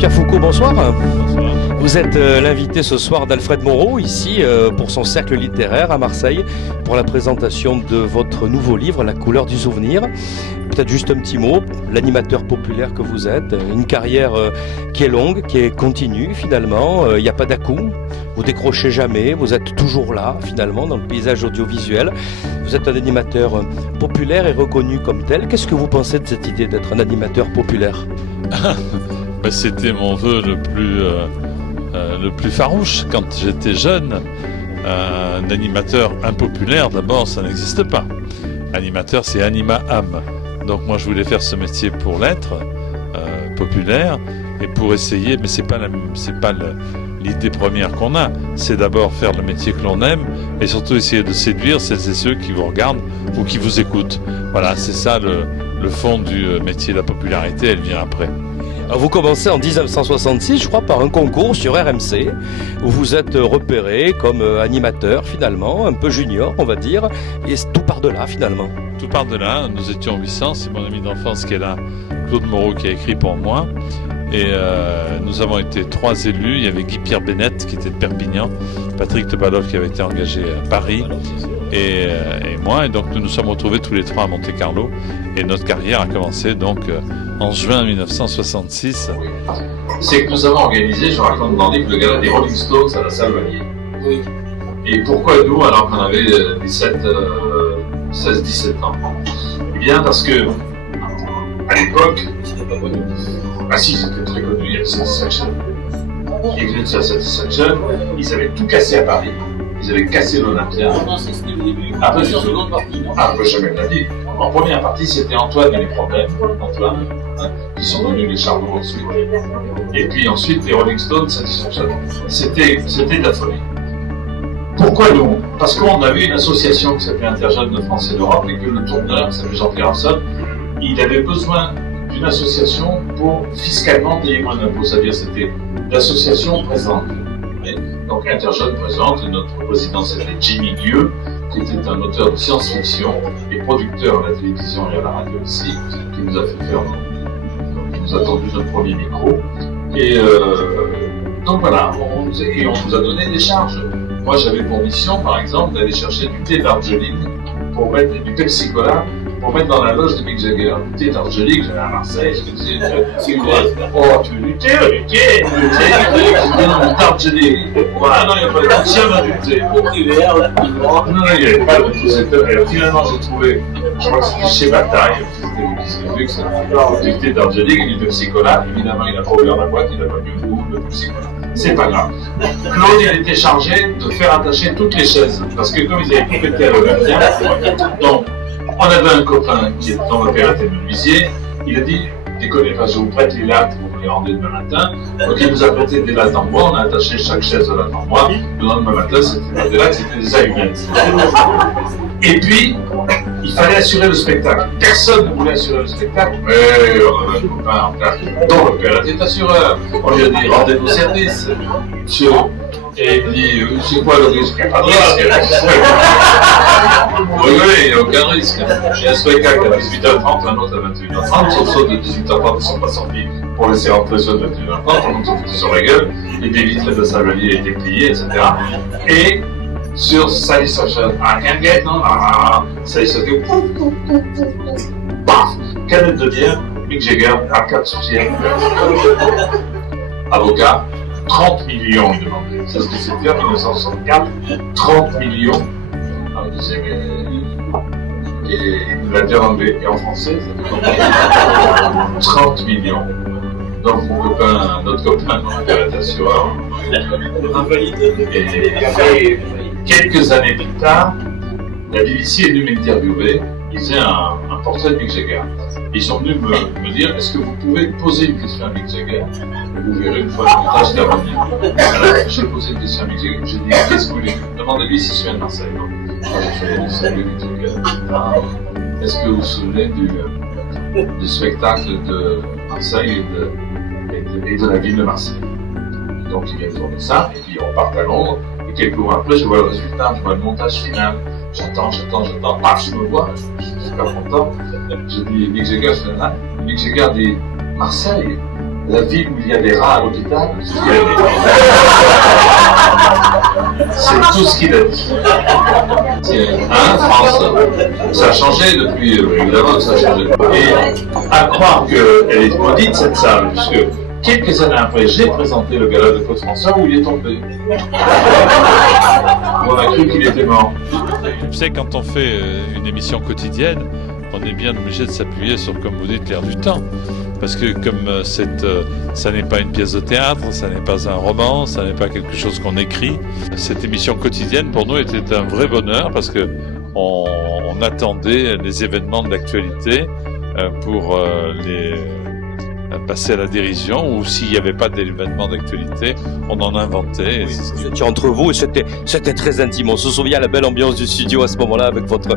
Pierre Foucault, bonsoir. Bonsoir. Vous êtes l'invité ce soir d'Alfred Moreau, ici, pour son cercle littéraire à Marseille, pour la présentation de votre nouveau livre, La couleur du souvenir. Peut-être juste un petit mot, l'animateur populaire que vous êtes, une carrière qui est longue, qui est continue finalement, il n'y a pas d'à-coup, vous décrochez jamais, vous êtes toujours là finalement dans le paysage audiovisuel. Vous êtes un animateur populaire et reconnu comme tel. Qu'est-ce que vous pensez de cette idée d'être un animateur populaire ? C'était mon vœu le plus farouche quand j'étais jeune. Un animateur impopulaire, d'abord, ça n'existe pas. Animateur, c'est anima âme. Donc moi, je voulais faire ce métier pour l'être populaire et pour essayer, mais c'est pas l'idée première qu'on a. C'est d'abord faire le métier que l'on aime et surtout essayer de séduire celles et ceux qui vous regardent ou qui vous écoutent. Voilà, c'est ça le fond du métier. La popularité, elle vient après. Alors vous commencez en 1966, je crois, par un concours sur RMC, où vous êtes repéré comme animateur finalement, un peu junior on va dire, et tout part de là finalement. Tout part de là, nous étions 800, c'est mon ami d'enfance qui est là, Claude Moreau, qui a écrit pour moi. Et nous avons été 3 élus, il y avait Guy-Pierre Bennett qui était de Perpignan, Patrick Tebalov qui avait été engagé à Paris, et moi, et donc nous nous sommes retrouvés tous les 3 à Monte-Carlo, et notre carrière a commencé donc en juin 1966. C'est que nous avons organisé, je raconte dans le livre, le gala des Rolling Stones à la salle Vanier. Oui. Et pourquoi nous, alors qu'on avait 16-17 ans? Eh bien parce que, à l'époque, C'était pas connu. ah si, c'était très connu, il y avait Satisfaction. Ils venaient de faire Satisfaction, ils avaient tout cassé à Paris. Ils avaient cassé l'Olympia. Non, c'était le début. Après, C'est en seconde partie, non? Ah, jamais l'a dit. En première partie, c'était Antoine et les problèmes, Antoine, qui sont devenus les Charbons ensuite. Et puis ensuite, les Rolling Stones, Satisfaction. C'était de la folie. Pourquoi nous? Parce qu'on avait une association qui s'appelait Interjeunes de France et d'Europe et que le tourneur, qui s'appelait Jean-Pierre Arson, il avait besoin d'une association pour fiscalement payer moins d'impôts. C'est-à-dire c'était l'association présente. Donc Interjeunes présente, notre président c'était Jimmy Dieu, qui était un auteur de science-fiction et producteur à la télévision et à la radio aussi, qui nous a fait faire, qui nous a tendu notre premier micro. Et donc voilà, on nous a donné des charges. Moi j'avais pour mission, par exemple, d'aller chercher du thé d'Argeline pour mettre du Pepsi Cola pour mettre dans la loge de Mick Jagger. Du thé d'Argeline, j'allais à Marseille, je me disais, oh, tu veux du thé, non, d'Argeline. Voilà, non, il n'y a pas de tiens, du thé. Au primaire, là, Non, il n'y avait pas de tout cette affaire. Finalement, j'ai trouvé, je crois que c'était chez Bataille, du thé d'Argeline et du Pepsi Cola. Évidemment, il n'a pas ouvert la boîte, il n'a pas vu le goût de Pepsi Cola. C'est pas grave. Claude, il était chargé de faire attacher toutes les chaises. Parce que comme ils avaient tout pété à l'Olympia, donc, on avait un copain qui est dans le était menuisier, il a dit, déconnez pas, je vous prête les lattes, vous me les rendez demain matin. Donc il nous a prêté des lattes en bois, on a attaché chaque chaise de lattes en bois. Le lendemain matin, c'était pas des lattes, c'était des allumettes. Et puis, il fallait assurer le spectacle. Personne ne voulait assurer le spectacle, mais on avait un copain en place, dont le père était assureur. On lui a dit, rendez-nous service, monsieur. Et il dit, c'est quoi le risque? Il n'y a pas de risque. Vous rigolez, il n'y a aucun risque. Il y a un spectacle à 18h30, un autre à 21h30, sauf ceux de 18h30 ne sont pas sortis pour laisser rentrer ceux de 21h30, on se foutait sur la gueule, les vitres de sa valier étaient pliées, etc. Et sur Satisfaction, can't get, non? Satisfaction, paf, canette de bière, Mick Jagger, arcade sociale, avocat, 30 millions, il demandait. C'est ce que c'était en 1964, 30 millions. Alors, il disait, mais... Et il nous l'a dit en anglais et en français, ça fait 30 millions. Donc, notre copain, mon père est assureur. Et quelques années plus tard, la BBC est venue m'interviewer. Ils faisaient un portrait de Mick Jagger. Ils sont venus me dire, est-ce que vous pouvez poser une question à Mick Jagger? Et vous verrez une fois le montage terminé. Alors, j'ai posé une question à Mick Jagger. J'ai dit, qu'est-ce que vous voulez? Demandez-lui s'il se souvient de Marseille. Donc, j'ai dit, salut Mick Jagger. Est-ce que vous vous souvenez du spectacle de Marseille et de la ville de Marseille? Donc, il vient tourner ça, et puis on part à Londres. Et quelques mois après, je vois le résultat, je vois le montage final. J'attends, paf, je me vois, je suis super content. Je dis, Mick Jagger, je suis là. Mick Jagger dit, Marseille, la ville où il y a des rats à l'hôpital, c'est ce qu'il a dit. C'est tout ce qu'il a dit. Hein, France, ça a changé depuis, évidemment ça a changé. Et à croire qu'elle est maudite cette salle, puisque quelques années après, j'ai présenté le gala de Claude François où il est tombé. On a cru qu'il était mort. Vous savez, quand on fait une émission quotidienne, on est bien obligé de s'appuyer sur, comme vous dites, l'air du temps. Parce que comme ça n'est pas une pièce de théâtre, ça n'est pas un roman, ça n'est pas quelque chose qu'on écrit, cette émission quotidienne pour nous était un vrai bonheur parce que on attendait les événements de l'actualité pour les passer à la dérision, ou s'il n'y avait pas d'événement d'actualité, on en inventait. Vous étiez entre vous et c'était très intime. On se souvient à la belle ambiance du studio à ce moment-là avec votre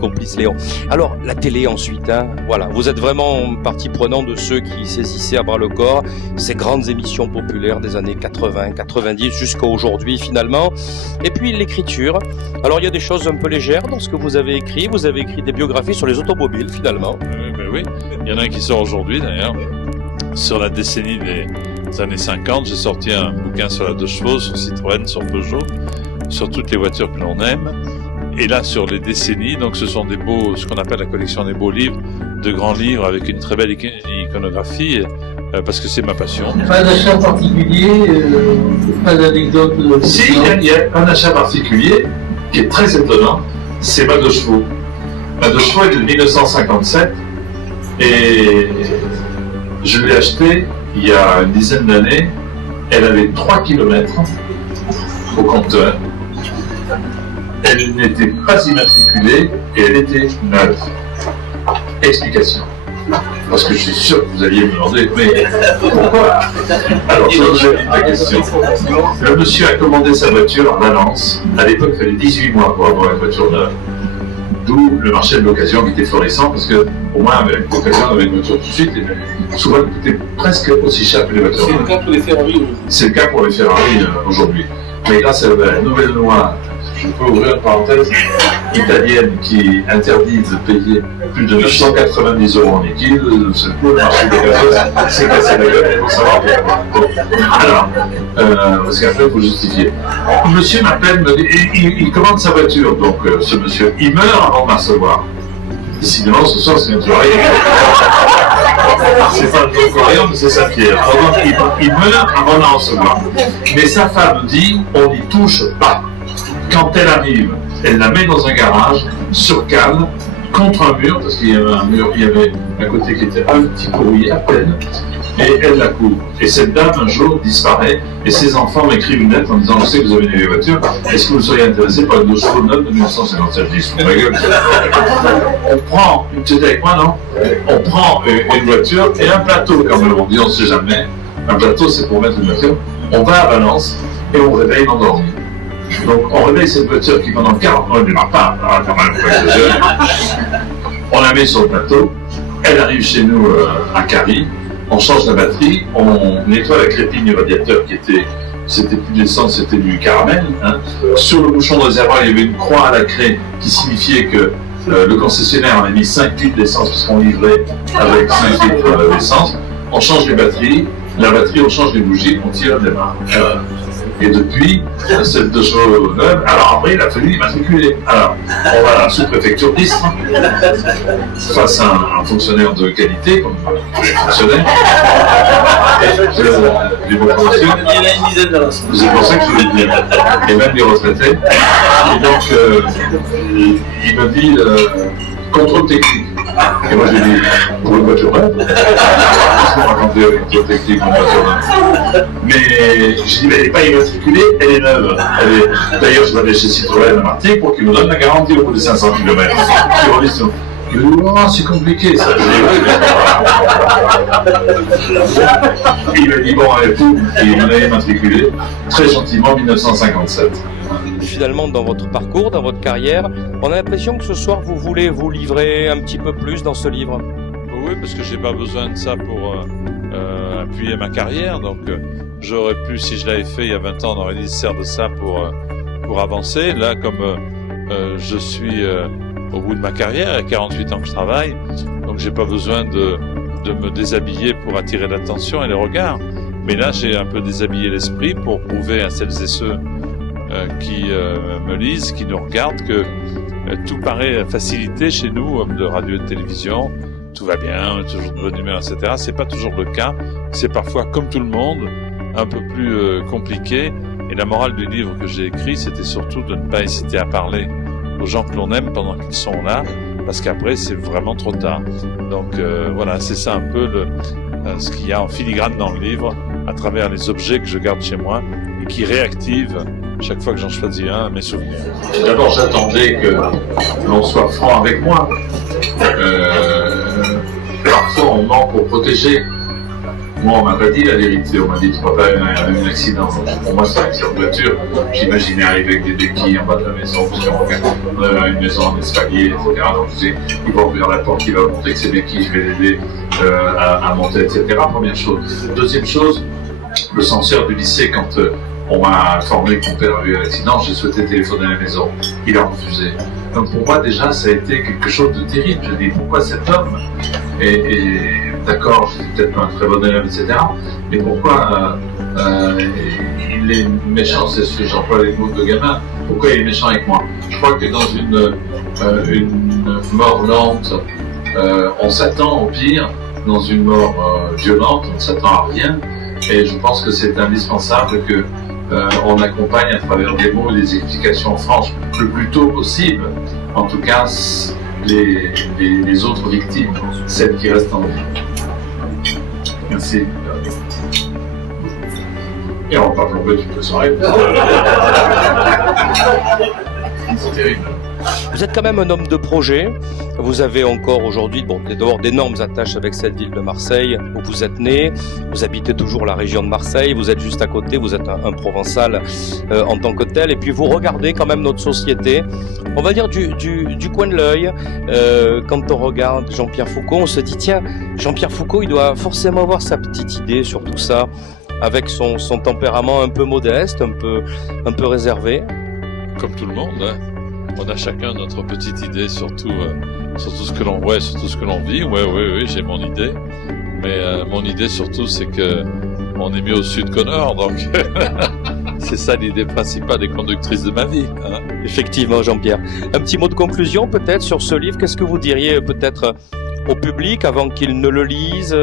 complice Léon. Alors, la télé ensuite, hein, voilà. Vous êtes vraiment partie prenante de ceux qui saisissaient à bras le corps ces grandes émissions populaires des années 80, 90 jusqu'à aujourd'hui finalement. Et puis l'écriture. Alors, il y a des choses un peu légères dans ce que vous avez écrit. Vous avez écrit des biographies sur les automobiles finalement. Oui, il y en a un qui sort aujourd'hui d'ailleurs. Sur la décennie des années 50, j'ai sorti un bouquin sur la 2 chevaux, sur Citroën, sur Peugeot, sur toutes les voitures que l'on aime. Et là, sur les décennies, donc ce sont des beaux, ce qu'on appelle la collection des beaux livres, de grands livres avec une très belle iconographie, parce que c'est ma passion. Pas d'achat particulier, pas d'anecdote. Si, il y a un achat particulier qui est très étonnant, c'est ma 2 chevaux. Ma 2 chevaux est de 1957 et je l'ai achetée il y a une dizaine d'années. Elle avait 3 km au compteur. Elle n'était pas immatriculée et elle était neuve. Explication. Parce que je suis sûr que vous alliez me demander, mais pourquoi? Alors, je vous ai la question. Le monsieur a commandé sa voiture à Valence. À l'époque, il fallait 18 mois pour avoir une voiture neuve. D'où le marché de l'occasion qui était florissant, parce que au moins avec l'occasion, on avait une voiture tout de suite, et souvent elle coûtait presque aussi cher que les voitures. C'est le cas pour les Ferrari. C'est le cas pour les Ferrari aujourd'hui. Mais grâce à la nouvelle loi, je peux ouvrir une parenthèse, italienne qui interdit de payer plus de 990 € en liquide, ce coup, le marché des gazeuses s'est cassé la gueule, il faut savoir pourquoi. Bon. Alors, parce qu'après, il faut justifier. Monsieur m'appelle, me dit, il commande sa voiture, donc ce monsieur, il meurt avant de la recevoir. Décidément, ce soir, c'est une soirée. C'est pas le Coréen, mais c'est Saint-Pierre. Il meurt avant de la recevoir. Mais sa femme dit, on n'y touche pas. Quand elle arrive, elle la met dans un garage, sur cale, contre un mur, parce qu'il y avait un mur, il y avait un côté qui était un petit peu rouillé à peine, et elle la couvre. Et cette dame, un jour, disparaît, et ses enfants m'écrivent une lettre en disant, je sais que vous avez une vieille voiture, est-ce que vous seriez intéressé par une 2 chevaux neuve de 1957? Je dis, ma gueule. On prend, tu étais avec moi, non? On prend une voiture et un plateau, quand même, on dit, on ne sait jamais. Un plateau, c'est pour mettre une voiture. On va à Valence, et on réveille l'endormi. Donc on réveille cette voiture qui pendant 40 ans ne démarre pas, quand même, on la met sur le plateau, elle arrive chez nous à Carrie, on change la batterie, on nettoie la crépine du radiateur qui était, c'était plus d'essence, c'était du caramel. Hein. Sur le bouchon de réservoir, il y avait une croix à la craie qui signifiait que le concessionnaire avait mis 5 litres d'essence parce qu'on livrait avec 5 litres d'essence. On change les batteries, la batterie, on change les bougies, on tire, on démarre. Et depuis, cette 2 chevaux neuve, alors après, il a fallu l'immatriculer. Alors, on va à la sous-préfecture d'Istres, face à un fonctionnaire de qualité, comme les fonctionnaires. Les bons fonctionnaires. Il y en a une dizaine dans C'est pour ça que je voulais dire. Et même les retraités. Et donc, il me dit contrôle technique. Et moi j'ai dit, pour une voiture neuve, qu'est-ce qu'on racontait avec une voiture technique pour une voiture neuve? Mais j'ai dit, mais elle n'est pas immatriculée, elle est neuve. D'ailleurs, je l'avais chez Citroën à Martigues pour qu'il me donne la garantie au bout de 500 km. Il me dit, oh, c'est compliqué ça. Il m'a dit, bon, allez, tout. Et il m'en avait immatriculé, très gentiment, 1957. Finalement, dans votre parcours, dans votre carrière, on a l'impression que ce soir, vous voulez vous livrer un petit peu plus dans ce livre. Oui, parce que j'ai pas besoin de ça pour appuyer ma carrière. Donc, j'aurais pu, si je l'avais fait il y a 20 ans, on aurait dit sert de ça pour avancer. Là, comme je suis au bout de ma carrière, il y a 48 ans que je travaille, donc j'ai pas besoin de de me déshabiller pour attirer l'attention et les regards. Mais là, j'ai un peu déshabillé l'esprit pour prouver à celles et ceux qui me lisent, qui nous regardent, que tout paraît facilité chez nous, hommes de radio et de télévision. Tout va bien, on est toujours de bonne humeur, etc. C'est pas toujours le cas. C'est parfois, comme tout le monde, un peu plus compliqué. Et la morale du livre que j'ai écrit, c'était surtout de ne pas hésiter à parler aux gens que l'on aime pendant qu'ils sont là, parce qu'après, c'est vraiment trop tard. Donc voilà, c'est ça un peu ce qu'il y a en filigrane dans le livre, à travers les objets que je garde chez moi et qui réactivent, chaque fois que j'en choisis un, mes souvenirs. D'abord, j'attendais que l'on soit franc avec moi. Parfois, on ment pour protéger. Moi, on m'a pas dit la vérité. On m'a dit, tu vas pas avoir un accident. Pour moi, c'est un accident de voiture. J'imaginais arriver avec des béquilles en bas de la maison, parce qu'on a une maison en escalier, etc. Donc, je disais, il va ouvrir la porte, il va monter avec ses béquilles, je vais l'aider à monter, etc. Première chose. Deuxième chose, le censeur du lycée, quand on m'a informé que mon père avait eu un accident, j'ai souhaité téléphoner à la maison. Il a refusé. Donc pour moi déjà ça a été quelque chose de terrible. Je dis pourquoi cet homme et d'accord, je suis peut-être pas un très bon élève, etc. Mais pourquoi il est méchant, c'est ce que j'emploie les mots de gamin. Pourquoi il est méchant avec moi? Je crois que dans une mort lente, on s'attend au pire. Dans une mort violente, on ne s'attend à rien. Et je pense que c'est indispensable que on accompagne à travers des mots et des explications franches le plus tôt possible, en tout cas les autres victimes, celles qui restent en vie. Merci. Et on va pas plomber toute la soirée. C'est terrible. Vous êtes quand même un homme de projet. Vous avez encore aujourd'hui d'énormes attaches avec cette ville de Marseille où vous êtes né. Vous habitez toujours la région de Marseille. Vous êtes juste à côté. Vous êtes un Provençal en tant que tel. Et puis vous regardez quand même notre société. On va dire du coin de l'œil. Quand on regarde Jean-Pierre Foucault, on se dit tiens, Jean-Pierre Foucault, il doit forcément avoir sa petite idée sur tout ça, avec son tempérament un peu modeste, un peu réservé. Comme tout le monde, hein. On a chacun notre petite idée sur tout ce que l'on voit, sur tout ce que l'on vit. Oui, j'ai mon idée. Mais mon idée surtout, c'est que on est mieux au sud qu'au nord, donc c'est ça l'idée principale et conductrice de ma vie. Hein. Effectivement, Jean-Pierre. Un petit mot de conclusion peut-être sur ce livre. Qu'est-ce que vous diriez peut-être au public avant qu'ils ne le lisent?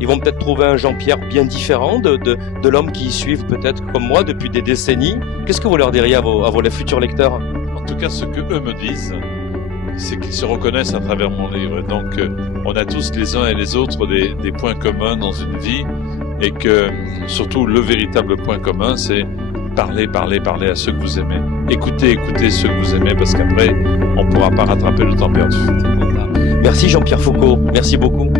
Ils vont peut-être trouver un Jean-Pierre bien différent de l'homme qui y suivent peut-être comme moi depuis des décennies. Qu'est-ce que vous leur diriez à vos futurs lecteurs? En tout cas, ce que eux me disent, c'est qu'ils se reconnaissent à travers mon livre. Donc, on a tous les uns et les autres des points communs dans une vie, et que surtout le véritable point commun, c'est parler à ceux que vous aimez. Écoutez ceux que vous aimez, parce qu'après, on ne pourra pas rattraper le temps perdu. Merci Jean-Pierre Foucault. Merci beaucoup.